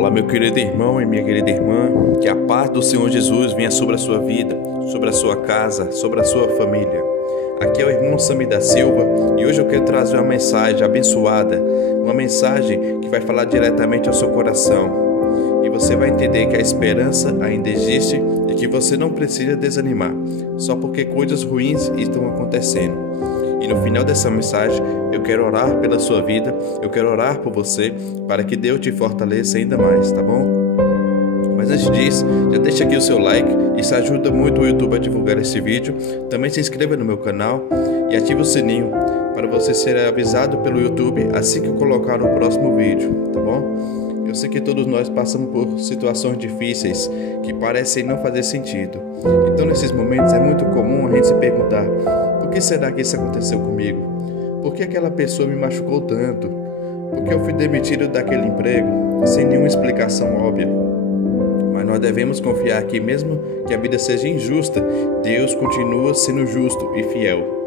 Olá, meu querido irmão e minha querida irmã, que a paz do Senhor Jesus venha sobre a sua vida, sobre a sua casa, sobre a sua família. Aqui é o irmão Sami da Silva e hoje eu quero trazer uma mensagem abençoada, uma mensagem que vai falar diretamente ao seu coração. E você vai entender que a esperança ainda existe e que você não precisa desanimar, só porque coisas ruins estão acontecendo. E no final dessa mensagem, eu quero orar pela sua vida, eu quero orar por você, para que Deus te fortaleça ainda mais, tá bom? Mas antes disso, já deixa aqui o seu like, isso ajuda muito o YouTube a divulgar esse vídeo. Também se inscreva no meu canal e ative o sininho, para você ser avisado pelo YouTube assim que eu colocar o próximo vídeo, tá bom? Eu sei que todos nós passamos por situações difíceis que parecem não fazer sentido. Então nesses momentos é muito comum a gente se perguntar: por que será que isso aconteceu comigo? Por que aquela pessoa me machucou tanto? Por que eu fui demitido daquele emprego sem nenhuma explicação óbvia? Mas nós devemos confiar que mesmo que a vida seja injusta, Deus continua sendo justo e fiel.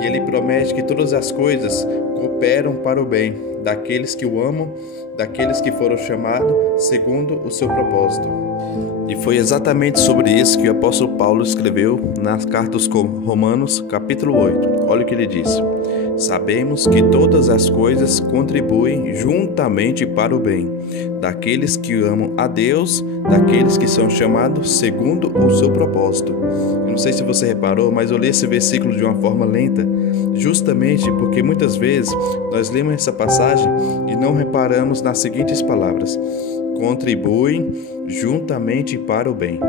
E Ele promete que todas as coisas cooperam para o bem daqueles que o amam, daqueles que foram chamados segundo o seu propósito. E foi exatamente sobre isso que o apóstolo Paulo escreveu nas cartas aos Romanos, capítulo 8. Olha o que ele disse: sabemos que todas as coisas contribuem juntamente para o bem daqueles que amam a Deus, daqueles que são chamados segundo o seu propósito. Eu não sei se você reparou, mas eu li esse versículo de uma forma lenta, justamente porque muitas vezes nós lemos essa passagem e não reparamos nas seguintes palavras: contribuem juntamente para o bem.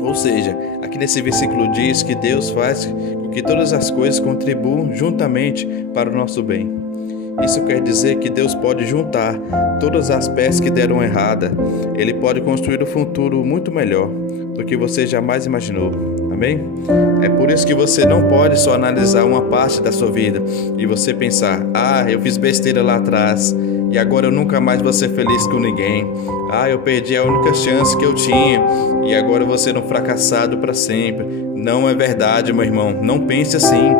Ou seja, aqui nesse versículo diz que Deus faz com que todas as coisas contribuam juntamente para o nosso bem. Isso quer dizer que Deus pode juntar todas as peças que deram errada. Ele pode construir um futuro muito melhor do que você jamais imaginou. Amém? É por isso que você não pode só analisar uma parte da sua vida e você pensar: eu fiz besteira lá atrás e agora eu nunca mais vou ser feliz com ninguém. Eu perdi a única chance que eu tinha e agora eu vou ser um fracassado para sempre. Não é verdade, meu irmão. Não pense assim.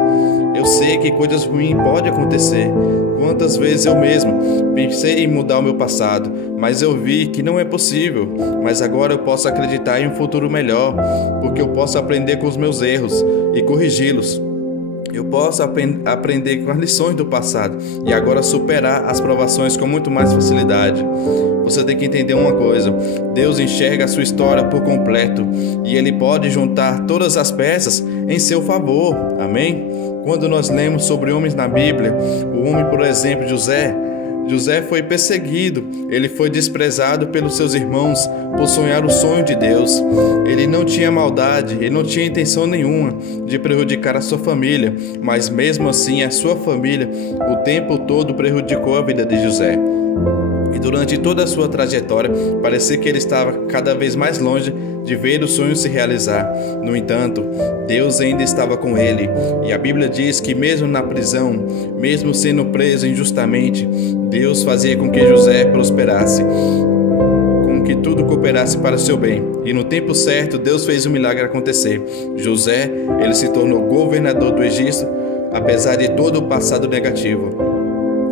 Eu sei que coisas ruins podem acontecer. Quantas vezes eu mesmo pensei em mudar o meu passado, mas eu vi que não é possível. Mas agora eu posso acreditar em um futuro melhor, porque eu posso aprender com os meus erros e corrigi-los. Eu posso aprender com as lições do passado e agora superar as provações com muito mais facilidade. Você tem que entender uma coisa: Deus enxerga a sua história por completo e Ele pode juntar todas as peças em seu favor. Amém? Quando nós lemos sobre homens na Bíblia, o homem, por exemplo, José foi perseguido, ele foi desprezado pelos seus irmãos por sonhar o sonho de Deus. Ele não tinha maldade, ele não tinha intenção nenhuma de prejudicar a sua família, mas mesmo assim a sua família o tempo todo prejudicou a vida de José. E durante toda a sua trajetória, parecia que ele estava cada vez mais longe de ver o sonho se realizar. No entanto, Deus ainda estava com ele. E a Bíblia diz que mesmo na prisão, mesmo sendo preso injustamente, Deus fazia com que José prosperasse, com que tudo cooperasse para o seu bem. E no tempo certo, Deus fez o milagre acontecer. José, ele se tornou governador do Egito, apesar de todo o passado negativo.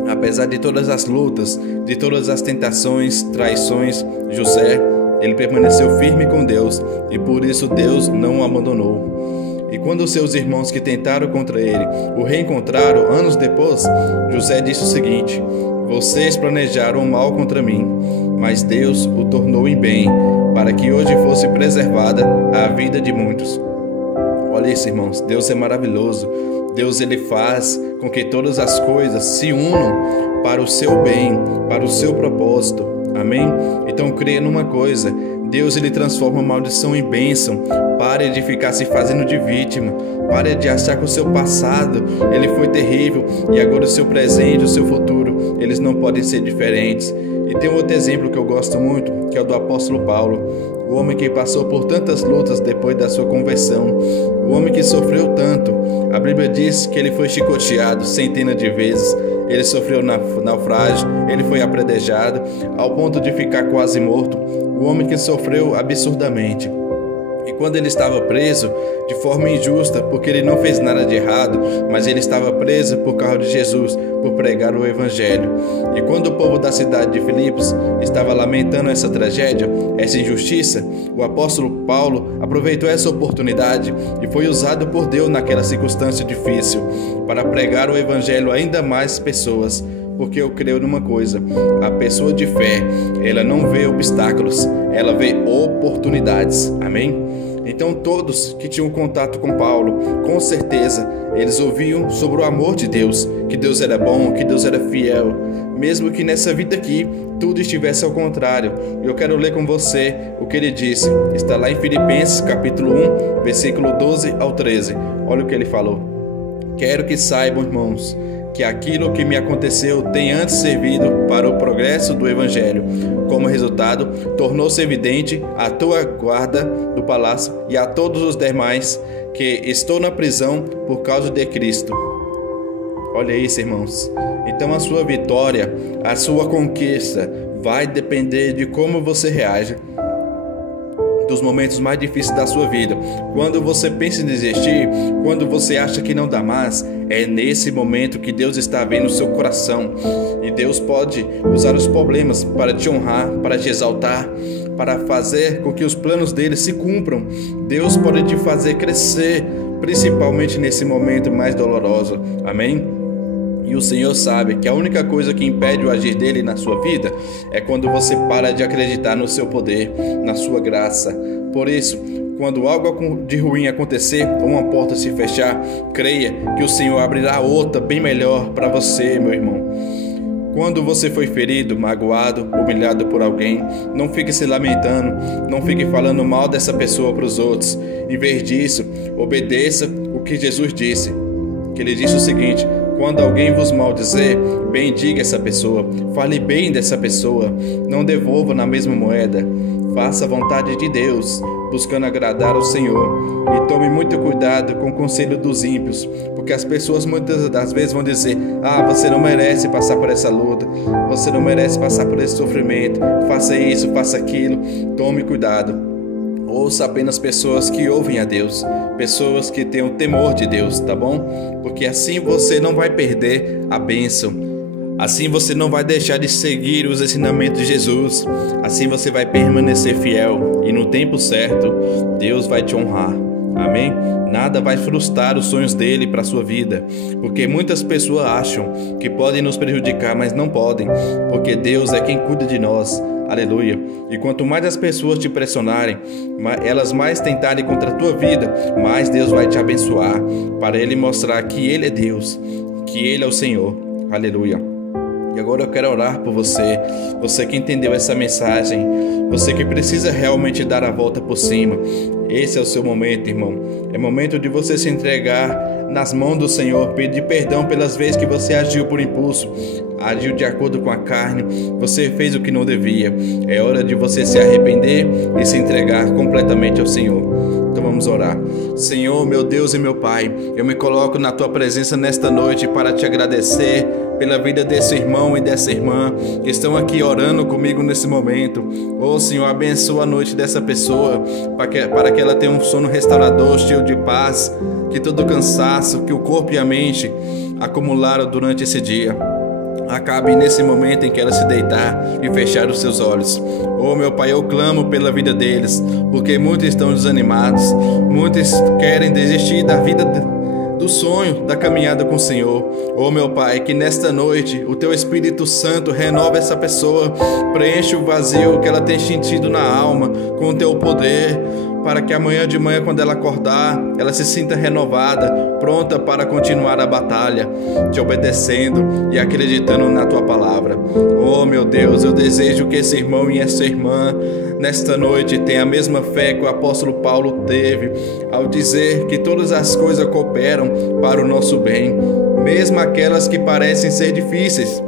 Apesar de todas as lutas, de todas as tentações, traições, José, ele permaneceu firme com Deus e por isso Deus não o abandonou. E quando os seus irmãos que tentaram contra ele o reencontraram anos depois, José disse o seguinte: vocês planejaram o mal contra mim, mas Deus o tornou em bem, para que hoje fosse preservada a vida de muitos. Olha isso, irmãos, Deus é maravilhoso. Deus, ele faz com que todas as coisas se unam para o seu bem, para o seu propósito. Amém? Então creia numa coisa: Deus, ele transforma a maldição em bênção. Pare de ficar se fazendo de vítima. Pare de achar que o seu passado ele foi terrível e agora o seu presente, o seu futuro, eles não podem ser diferentes. E tem outro exemplo que eu gosto muito, que é o do apóstolo Paulo, o homem que passou por tantas lutas depois da sua conversão, o homem que sofreu tanto. A Bíblia diz que ele foi chicoteado centenas de vezes, ele sofreu naufrágio, ele foi apedrejado ao ponto de ficar quase morto, o homem que sofreu absurdamente. E quando ele estava preso de forma injusta, porque ele não fez nada de errado, mas ele estava preso por causa de Jesus, por pregar o Evangelho. E quando o povo da cidade de Filipos estava lamentando essa tragédia, essa injustiça, o apóstolo Paulo aproveitou essa oportunidade e foi usado por Deus naquela circunstância difícil para pregar o Evangelho a ainda mais pessoas. Porque eu creio numa coisa: a pessoa de fé, ela não vê obstáculos, ela vê oportunidades. Amém? Então todos que tinham contato com Paulo, com certeza, eles ouviam sobre o amor de Deus, que Deus era bom, que Deus era fiel, mesmo que nessa vida aqui tudo estivesse ao contrário. Eu quero ler com você o que ele disse. Está lá em Filipenses capítulo 1, versículo 12 ao 13. Olha o que ele falou: quero que saibam, irmãos, que aquilo que me aconteceu tem antes servido para o progresso do Evangelho. Como resultado, tornou-se evidente à tua guarda do palácio e a todos os demais que estou na prisão por causa de Cristo. Olha isso, irmãos. Então a sua vitória, a sua conquista vai depender de como você reage dos momentos mais difíceis da sua vida. Quando você pensa em desistir, quando você acha que não dá mais, é nesse momento que Deus está vendo o seu coração. E Deus pode usar os problemas para te honrar, para te exaltar, para fazer com que os planos dele se cumpram. Deus pode te fazer crescer, principalmente nesse momento mais doloroso. Amém? E o Senhor sabe que a única coisa que impede o agir dele na sua vida é quando você para de acreditar no seu poder, na sua graça. Por isso, quando algo de ruim acontecer ou uma porta se fechar, creia que o Senhor abrirá outra bem melhor para você, meu irmão. Quando você foi ferido, magoado, humilhado por alguém, não fique se lamentando, não fique falando mal dessa pessoa para os outros. Em vez disso, obedeça o que Jesus disse. Que ele disse o seguinte: quando alguém vos maldizer, bendiga essa pessoa, fale bem dessa pessoa, não devolva na mesma moeda. Faça a vontade de Deus, buscando agradar ao Senhor. E tome muito cuidado com o conselho dos ímpios, porque as pessoas muitas das vezes vão dizer: ah, você não merece passar por essa luta, você não merece passar por esse sofrimento, faça isso, faça aquilo. Tome cuidado. Ouça apenas pessoas que ouvem a Deus, pessoas que têm o temor de Deus, tá bom? Porque assim você não vai perder a bênção. Assim você não vai deixar de seguir os ensinamentos de Jesus. Assim você vai permanecer fiel e no tempo certo Deus vai te honrar. Amém? Nada vai frustrar os sonhos dele para a sua vida, porque muitas pessoas acham que podem nos prejudicar, mas não podem, porque Deus é quem cuida de nós. Aleluia. E quanto mais as pessoas te pressionarem, elas mais tentarem contra a tua vida, mais Deus vai te abençoar, para Ele mostrar que Ele é Deus, que Ele é o Senhor. Aleluia. E agora eu quero orar por você, você que entendeu essa mensagem, você que precisa realmente dar a volta por cima. Esse é o seu momento, irmão. É momento de você se entregar nas mãos do Senhor, pedir perdão pelas vezes que você agiu por impulso, agiu de acordo com a carne, você fez o que não devia. É hora de você se arrepender e se entregar completamente ao Senhor. Então vamos orar. Senhor, meu Deus e meu Pai, eu me coloco na Tua presença nesta noite para te agradecer pela vida desse irmão e dessa irmã que estão aqui orando comigo nesse momento. Oh Senhor, abençoa a noite dessa pessoa, para que ela tenha um sono restaurador, cheio de paz, que todo cansaço que o corpo e a mente acumularam durante esse dia acabe nesse momento em que ela se deitar e fechar os seus olhos. Oh meu Pai, eu clamo pela vida deles, porque muitos estão desanimados, muitos querem desistir da vida do sonho, da caminhada com o Senhor. Oh meu Pai, que nesta noite o Teu Espírito Santo renova essa pessoa, preenche o vazio que ela tem sentido na alma com o Teu poder, para que amanhã de manhã, quando ela acordar, ela se sinta renovada, pronta para continuar a batalha, te obedecendo e acreditando na Tua palavra. Oh meu Deus, eu desejo que esse irmão e essa irmã nesta noite tenha a mesma fé que o apóstolo Paulo teve ao dizer que todas as coisas cooperam para o nosso bem, mesmo aquelas que parecem ser difíceis,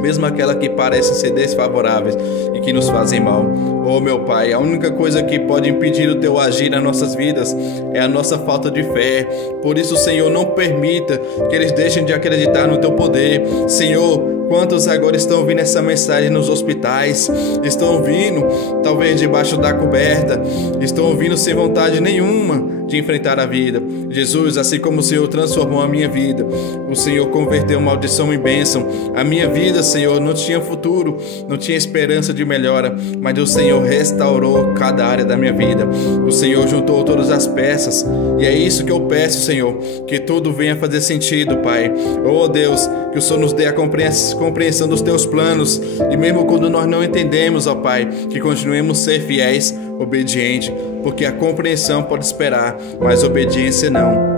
mesmo aquelas que parecem ser desfavoráveis e que nos fazem mal. Oh meu Pai, a única coisa que pode impedir o Teu agir nas nossas vidas é a nossa falta de fé. Por isso, Senhor, não permita que eles deixem de acreditar no Teu poder. Senhor, Quantos agora estão ouvindo essa mensagem nos hospitais, estão ouvindo talvez debaixo da coberta, estão ouvindo sem vontade nenhuma de enfrentar a vida. Jesus, assim como o Senhor transformou a minha vida, o Senhor converteu maldição em bênção. A minha vida, Senhor, não tinha futuro, não tinha esperança de melhora, mas o Senhor restaurou cada área da minha vida. O Senhor juntou todas as peças, e é isso que eu peço, Senhor, que tudo venha fazer sentido, Pai. Oh Deus, que o Senhor nos dê a compreensão dos teus planos, e mesmo quando nós não entendemos, ó Pai, que continuemos a ser fiéis, obedientes, porque a compreensão pode esperar, mas a obediência não.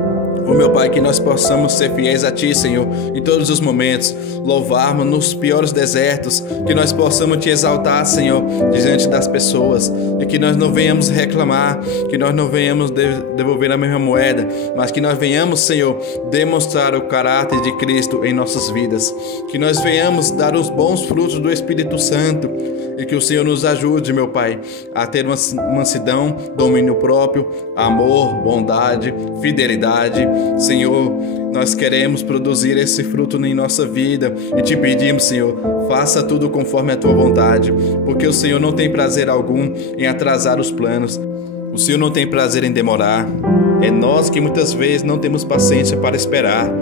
Oh meu Pai, que nós possamos ser fiéis a Ti, Senhor, em todos os momentos, louvarmos nos piores desertos, que nós possamos Te exaltar, Senhor, diante das pessoas, e que nós não venhamos reclamar, que nós não venhamos devolver a mesma moeda, mas que nós venhamos, Senhor, demonstrar o caráter de Cristo em nossas vidas, que nós venhamos dar os bons frutos do Espírito Santo, e que o Senhor nos ajude, meu Pai, a ter mansidão, domínio próprio, amor, bondade, fidelidade. Senhor, nós queremos produzir esse fruto em nossa vida e te pedimos, Senhor, faça tudo conforme a tua vontade, porque o Senhor não tem prazer algum em atrasar os planos, o Senhor não tem prazer em demorar. É nós que muitas vezes não temos paciência para esperar.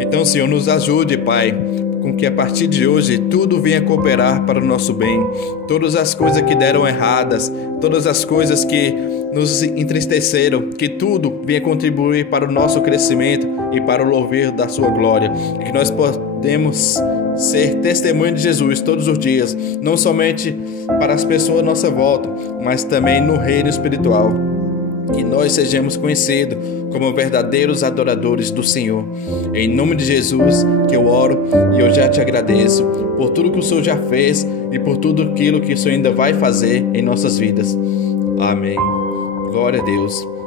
Então, Senhor, nos ajude, Pai, com que a partir de hoje tudo venha cooperar para o nosso bem. Todas as coisas que deram erradas, todas as coisas que nos entristeceram, que tudo venha contribuir para o nosso crescimento e para o louvor da sua glória. E que nós podemos ser testemunho de Jesus todos os dias, não somente para as pessoas à nossa volta, mas também no reino espiritual. Que nós sejamos conhecidos como verdadeiros adoradores do Senhor. Em nome de Jesus que eu oro, e eu já te agradeço por tudo que o Senhor já fez e por tudo aquilo que o Senhor ainda vai fazer em nossas vidas. Amém. Glória a Deus.